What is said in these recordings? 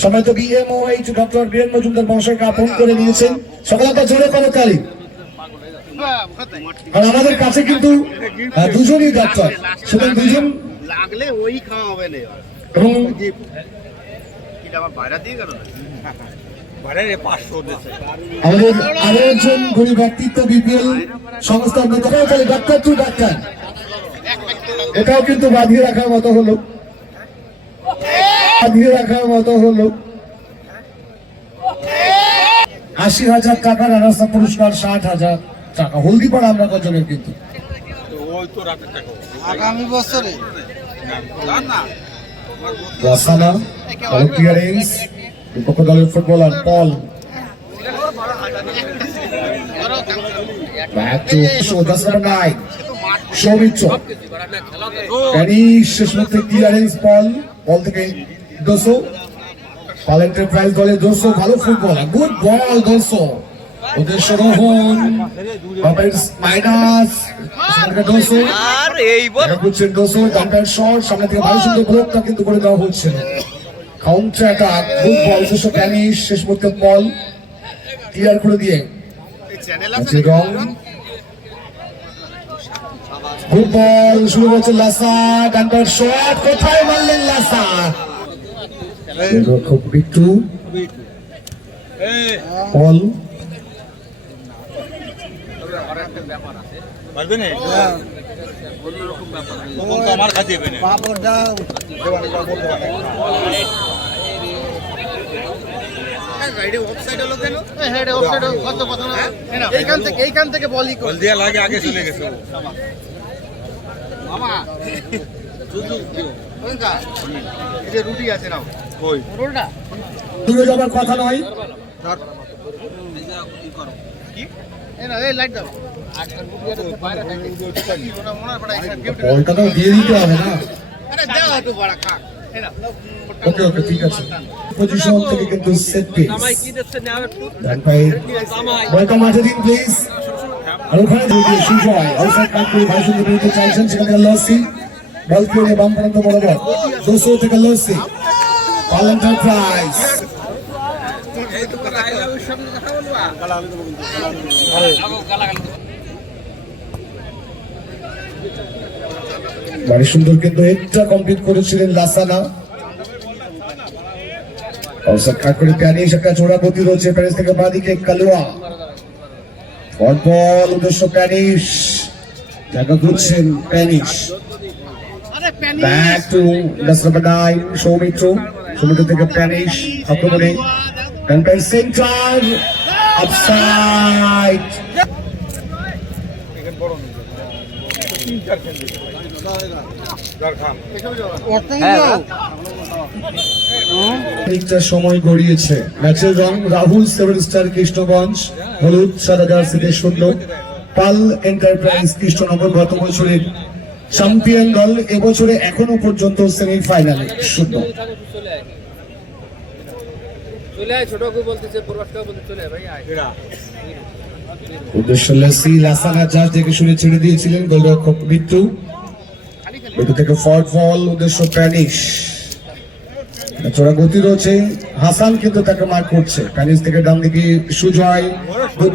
সম্মানিত BMOH doctor Biren Majumdar মহাশয়কে আপন করে নিয়েছেন। সকালটা জোরে করো আর আমাদের কাছে কিন্তু দুজনই ডাক্তার সুতরাং দুজন লাগলে ওই খাওয়া হবে না এবং আমাদের আরও একজন ব্যক্তিত্ব বিপিএল সংস্থার নেতা। ডাক্তার ডাক্তার এটাও কিন্তু বাঁধিয়ে রাখার মতো হলো। বাঁধিয়ে রাখার মতো হলো। আশি হাজার টাকার রাস্তা পুরস্কার ষাট হাজার টাকা। হলদিপাড়া আমরা কজনের কিন্তু? আগামী বছরে। লাসানা ক্লিয়ারেন্স বিপক্ষ দলের footballer Paul Back to show that's Soumitra. শেষ মুহূর্তে ক্লিয়ারেন্স বল বল থেকে দোসো পাল এন্টারপ্রাইজ দলে দোসো ভালো ফুটবল গুড বল দোসো উদ্দেশ্য রোহন মাইনাস দোসো আর এই বল করছেন দোসো ডাম্পার শট সামনে থেকে ভালো সুন্দর ব্লকটা কিন্তু করে দেওয়া হচ্ছে। কাউন্টার অ্যাটাক গুড বল দোসো ক্যানি শেষ মুহূর্তে বল ক্লিয়ার করে দিয়ে। রং। গুড বল শুরু করছে লাসা ডান্ডার শট কোথায় মারলেন লাসা? না না কথা না এইখান থেকে এইখান থেকে বলই কর বল দেওয়া লাগে আগে চলে গেছে এই যে রুটি আছে নাও। রোলটা দূরে যাবার কথা নয়। এই না এই লাইট দাও। আজকাল রুটি আছে বাইরে থাকে। ওটা পড়া এখানে ডিউটি বলটা তো দিয়ে দিতে হবে না। আরে দাও একটু বড় কাক এই না। ওকে ওকে ঠিক আছে। পজিশন থেকে কিন্তু সেট পিস মাঠে দিন প্লিজ আর ওখানে দিয়ে সুজয় আউটসাইড কাট করে ভাই সুন্দর চাইছেন সেখানে লসি বল বাম প্রান্ত বরাবর? দুশো থেকে লসি এন্টারপ্রাইজ বাড়ি সুন্দর কিন্তু একটা কমপ্লিট করেছিলেন লাসানা। অবসর কাট করে প্যানিশ একটা জোড়া গতি রয়েছে প্যারিস থেকে বাদিকে কালুয়া। বল বল উদ্দেশ্য প্যানিশ জায়গা খুঁজছেন প্যানিশ আরে প্যানি back to last number nine Soumitra. Soumitra থেকে প্যানিশ আক্রমণে সেন্টার আপসাইড সময় গড়িয়েছে। ম্যাচের রং রাহুল সেভেন স্টার কৃষ্ণগঞ্জ, হলুদ, সাদা জার্সিতে শূন্য। পাল এন্টারপ্রাইজ কৃষ্ণনগর গত বছরের চ্যাম্পিয়ন দল এবছরে এখনও পর্যন্ত সেমিফাইনালে শূন্য। ছেড়ে দিয়েছিলেন মৃত্যু থেকে উদ্দেশ্য গতি হাসান কিন্তু তাকে মার করছে। প্যানিস থেকে ডান দিকে সুজয় গুড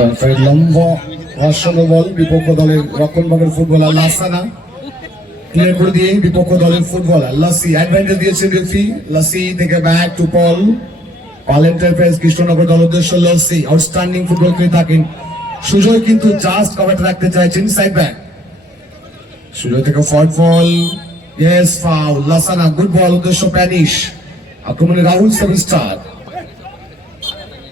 বামফ্লোর লম্বা ভাষণ বল বিপক্ষ দলের রক্ষণভাগের ফুটবলার লাসানা। ক্লিয়ার করে দিয়ে বিপক্ষ দলের ফুটবলার লাসি অ্যাডভান্টেজ দিয়েছে রেফি লাসি থেকে back to Paul Pal enterprise Krishnanagar দল উদ্দেশ্য লাসি আউটস্ট্যান্ডিং ফুটবল খেলে থাকেন সুজয় কিন্তু জাস্ট কভারটা রাখতে চাইছেন সাইড ব্যাক সুজয় থেকে Ford ball yes foul Lassana good ball উদ্দেশ্য প্যানিশ আক্রমণে রাহুল সেভেন স্টার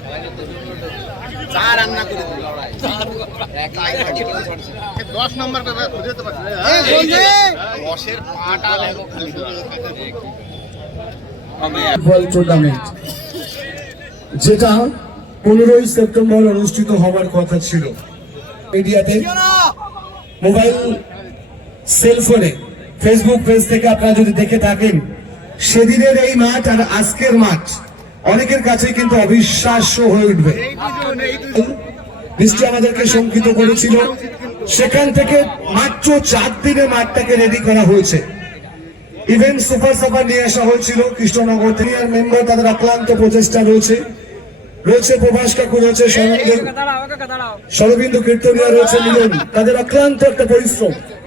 গোল বাংলায় খবর দশ নম্বর খুঁজে পারছি দশের পাটা দেখো খালি যেটা পনেরোই সেপ্টেম্বর অনুষ্ঠিত হওয়ার কথা ছিল। মিডিয়াতে মোবাইল সেলফোনে ফেসবুক পেজ থেকে আপনারা যদি দেখে থাকেন সেদিনের এই মাঠ আর আজকের মাঠ অনেকের কাছে কিন্তু অবিশ্বাস্য হয়ে উঠবে। বৃষ্টি আমাদেরকে শঙ্কিত করেছিল। সেখান থেকে মাত্র চার দিনে মাঠটাকে রেডি করা হয়েছে। ইভেন্ট সুপার সাপার নিয়ে আসা হয়েছিল। কৃষ্ণনগর আর মেম্বার তাদের অক্লান্ত প্রচেষ্টা রয়েছে। রয়েছে প্রভাস কাকু রয়েছে সরবিন্দু কীর্তনিয়া রয়েছে মিলন। তাদের অক্লান্ত একটা পরিশ্রম কাকা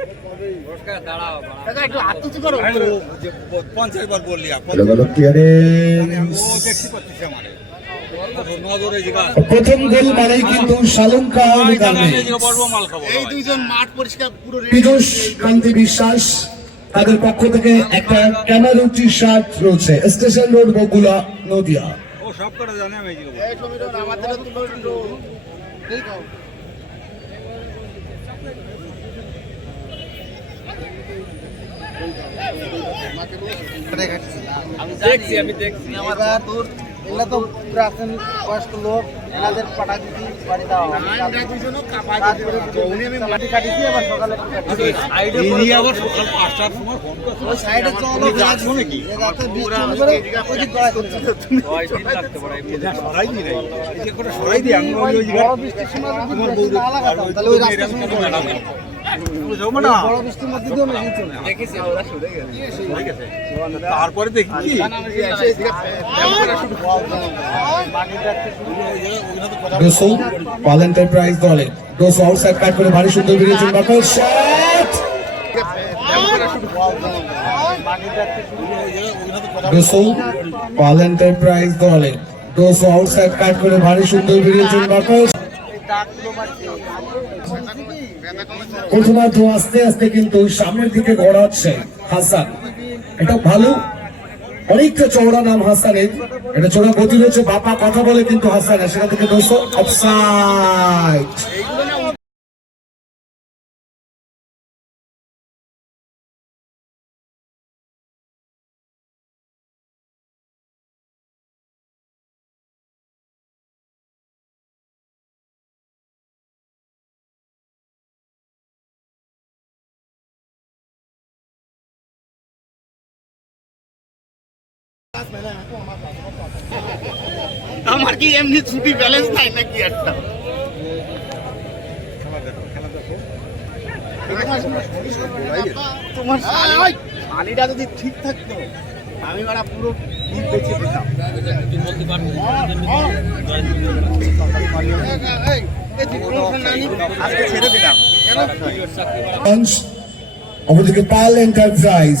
দাঁড়াও একটু আত্মুচি করো পঞ্চাশ বার বললি প্রথম গোল মানেই কিন্তু। পীযুষ কান্তি বিশ্বাস তাদের পক্ষ থেকে একটা ক্যামেরু টি শার্ট রয়েছে। Station road Bagula Nadia. ও সব করে জানে আমি দেখছি আমি দেখছি। আমার দূর এগুলা তো প্রাচীন বয়স্ক লোক এনাদের পাটা দিচ্ছি বাড়ি দেওয়া করে মাটি কাটিছি আবার সকালে আবার সকাল পাঁচটার সময় ওই সাইডে চলো যাচ্ছ নাকি? এ রাতে বৃষ্টি হলে ওই দিক গড়ায় এমনি সরাই দি রে এই যে করে সরাই দি আমি ওই বৃষ্টির সময় তাহলে ওই রাস্তার সময় হয়ে। তারপরে দেখি পাল এন্টারপ্রাইজ দলে। ডোসো আউটসাইড কাট করে ভারী সুন্দর বেরিয়েছেন বাকল শট ডোসো পাল এন্টারপ্রাইজ দলে। ডোসো আউটসাইড কাট করে ভারী সুন্দর বেরিয়েছেন বাকল প্রথমার্ধ আস্তে আস্তে কিন্তু সামনের দিকে গড়াচ্ছে হাসান। এটা ভালো। অনেকটা চৌড়া নাম হাসানের। এটা চৌড়া গতি রয়েছে। বাপা কথা বলে কিন্তু হাসান। সেখান থেকে দোষ। অফসাইড। আমার কি এমনি ছুটি ব্যালেন্স নাই নাকি একটা? তোমার শালিটা যদি ঠিক থাকতো আমি ওরা পুরো দিন বেঁচে দিতাম আজকে ছেড়ে দিলাম। লঞ্চ পাল এন্টারপ্রাইজ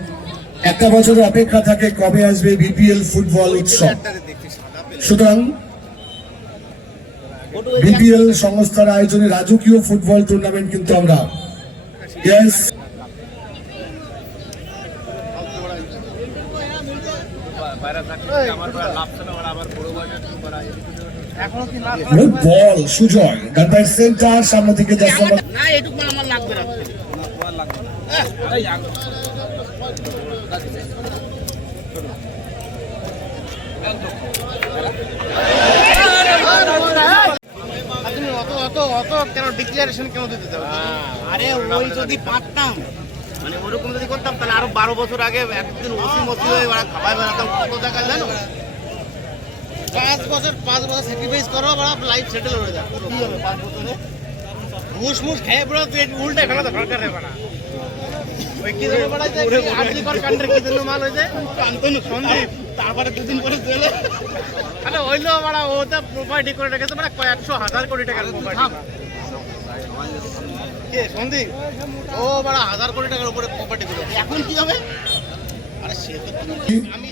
একটা বছর অপেক্ষা থাকে কবে আসবে বিপিএল ফুটবল উৎসব। সুতরাং বিপিএল সংস্থার আয়োজনে রাজকীয় ফুটবল টুর্নামেন্ট কিন্তু আমরা। বল সুজয় সেন্টার সামনে থেকে যাচ্ছে না এটুকু আমার লাগবে না। মানে তাহলে আরও বারো বছর আগে একদিন ওসি মসি হয়ে খাবার বেড়াতাম কত পাঁচ বছর পাঁচ বছর স্যাক্রিফাইস করো, ওরা লাইফ সেটেল হয়ে যাবে। কি হবে, পাঁচ বছরে? ঘুষ মুষ খেয়ে উল্টে ফেলা তো সরকার রে তারপরে দুদিন পরে করে রেখেছে মানে কয়েকশো হাজার কোটি টাকার সন্দীপ ও হাজার কোটি টাকার উপরে প্রপার্টি করে এখন হবে আরে সে তো আমি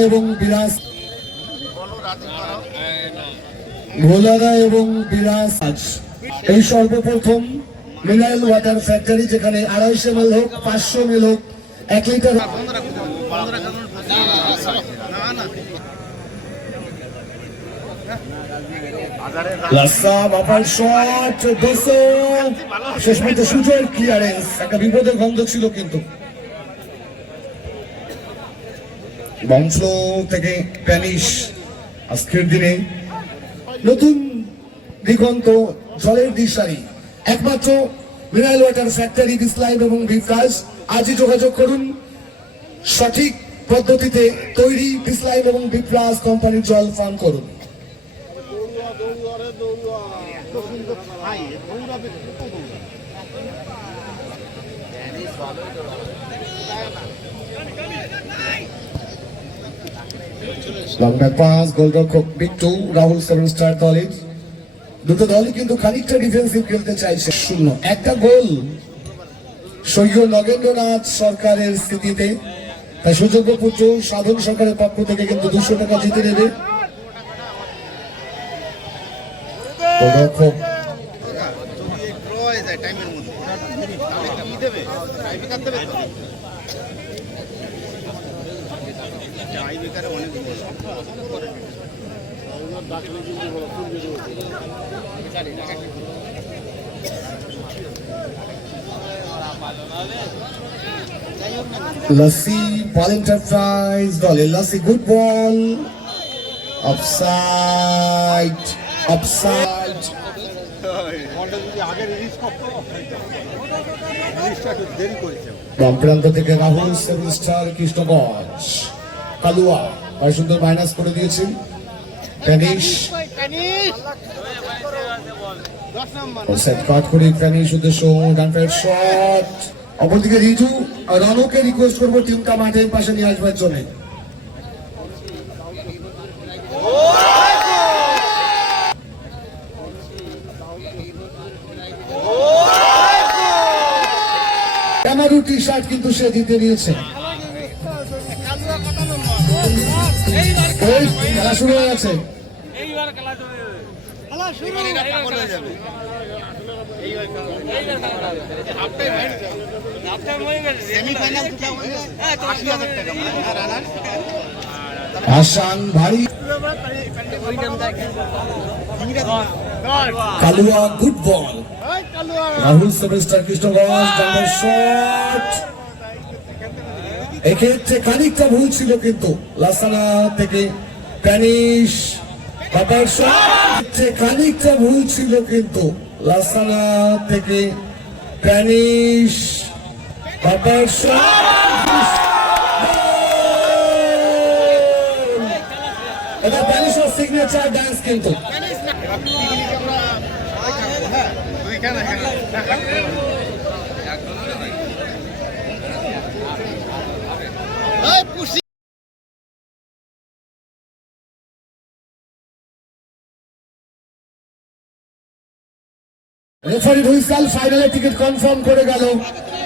এবং বিরাজ। ভোলাদা এবং বিরাজ। এই সর্বপ্রথম মিনারেল ওয়াটার ফ্যাক্টরি যেখানে আড়াইশো মেল হোক পাঁচশো মেল হোক এক লিটার শেষ পর্যন্ত সুজয়ের ক্লিয়ারেন্স একটা বিপদের গন্ধ ছিল কিন্তু। বংশ থেকে প্যানিশ আজকের দিনে। নতুন দিগন্ত জলের দিশারি। একমাত্র মিনারেল ওয়াটার ফ্যাক্টরি বিসলাইম এবং বিকাশ আজই যোগাযোগ করুন। সঠিক পদ্ধতিতে তৈরি বিসলাইম এবং বিপ্রাস কোম্পানির জল পান করুন। লংব্যাক পাস গোলরক্ষক বিট্টু, রাহুল সেভেন স্টার দলের। দুটো দলই কিন্তু খানিকটা ডিফেন্সিভ খেলতে চাইছে। শূন্য। একটা গোল সৈয় নগেন্দ্রনাথ সরকারের স্থিতিতে। তাই সুযোগ্য পুত্র সাধন সরকারের পক্ষ থেকে কিন্তু দুশো টাকা জিতে নেবে। অনেক লাসি বল এন্টারপ্রাইজ দলে, লাসি গুড বল। অফসাইড অফসাইড থেকে রাহুল, সেভেন স্টার কৃষ্ণগঞ্জ। কালুয়া সুন্দর মাইনাস করে দিয়েছেন। প্যানিশ অপরদিকে রিজু রনকে রিকোয়েস্ট করব টিমটা মাঠের পাশে নিয়ে আসবার জন্য। শার্ট কিন্তু সে জিতে নিয়েছে। শুরু হয়ে গেছে। হয়ে হয়ে ভারী। Kalua good ball Rahul seven star Krishnaganj shot এক্ষেত্রে খানিকটা ভুল ছিল কিন্তু লাসানা থেকে প্যানিশ। খানিকটা ভুল ছিল কিন্তু লাসানা থেকে প্যানিশ। এটা প্যানিশের সিগনেচার ডান্স কিন্তু। রেফারি হুইসাল ফাইনালে টিকিট কনফার্ম করে গেল।